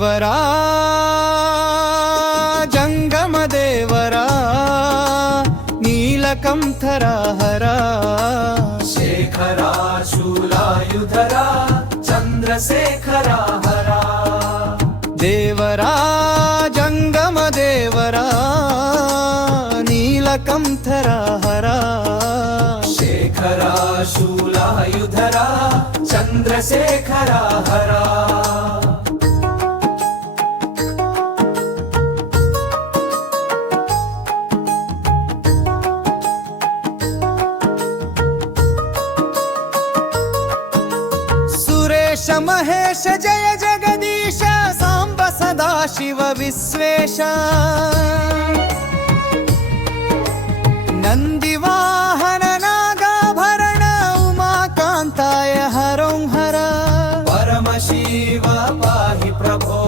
देवरा जंगमदेवरा नीलकंठरा हरा शेखरा शूलायुधरा चंद्रशेखरा हरा देवरा जंगमदेवरा नीलकंठरा हरा शेखरा शूलायुधरा चंद्रशेखरा हरा सुरेश महेश जय जगदीश सांब सदा शिव विश्वेश नंदिवाहन नागाभरण उमाकांताय हरों हर परमशिव पाहि प्रभो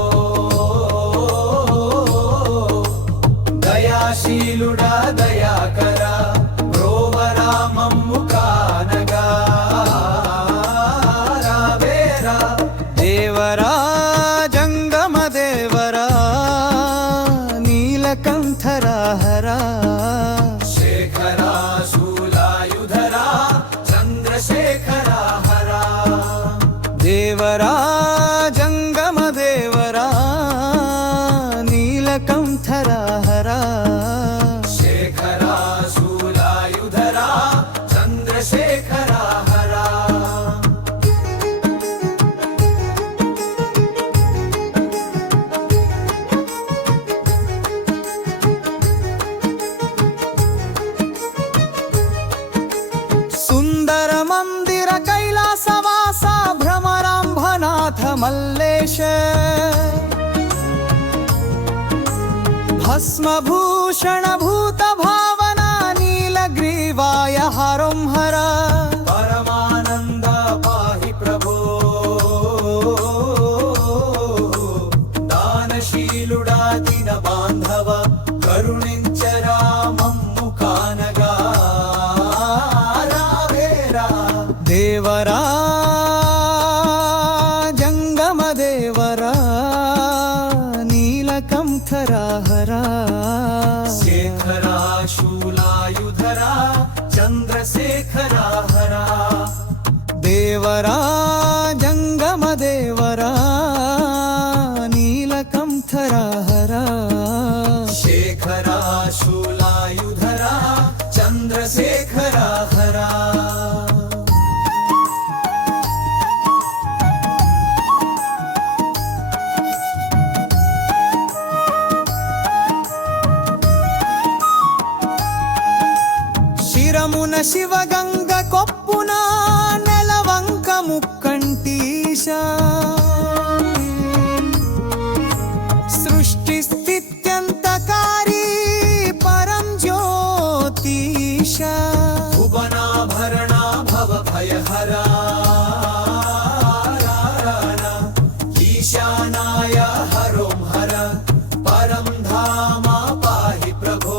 दयाशीलुडा दयाकरा रोवरा मम्मुकानगा देवरा जंगमदेवरा नीलकंठरा हरा शेखरा शूलायुधरा चंद्रशेखरा हरा देवरा जंगमदेवरा नीलकंठरा हरा शेखरा शूलायुधरा चंद्रशेखरा हरा सुंदर मंदिर कैलासवासा भ्रमरांभनाथ मल्लेश भस्मभूषण भूत भावना नीलग्रीवाय हरों हर परमानंद पाहि प्रभो दानशीलुडा दिन बांधव करुणिंचरा मम्मुकानगा रावेरा देवरा जंगमदेवरा नीलकंठरा हरा शेखरा शूलायुधरा चंद्रशेखरा हरा देवरा जंगमदेवरा नीलकंठरा हरा शेखरा शूलायुधरा चंद्रशेखरा हरा శిరమున శివగంగ కొప్పున నెలవంక ముక్కంటీశ సృష్టి స్థిత్యంతకారీ పరం జ్యోతిష भुवनाभरणा भव भयहरा ईशानाय हरों हर परं धाम पाहि प्रभो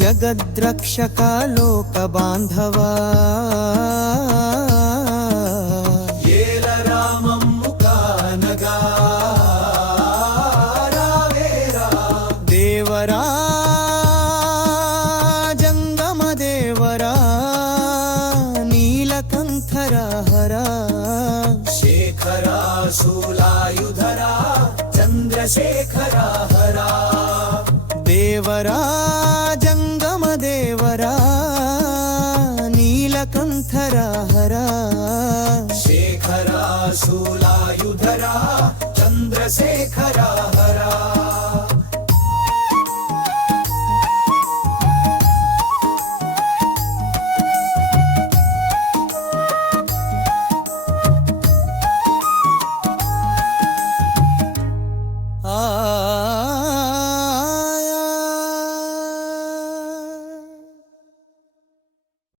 जगद्रक्षक लोक बांधवा येल रामं मुकानगा रावेरा देवरा जंगमदेवरा नीलकंठरा हरा शेखरा शूलायुधरा चंद्रशेखरा हरा देवरा जंगमदेवरा नीलकंठरा हरा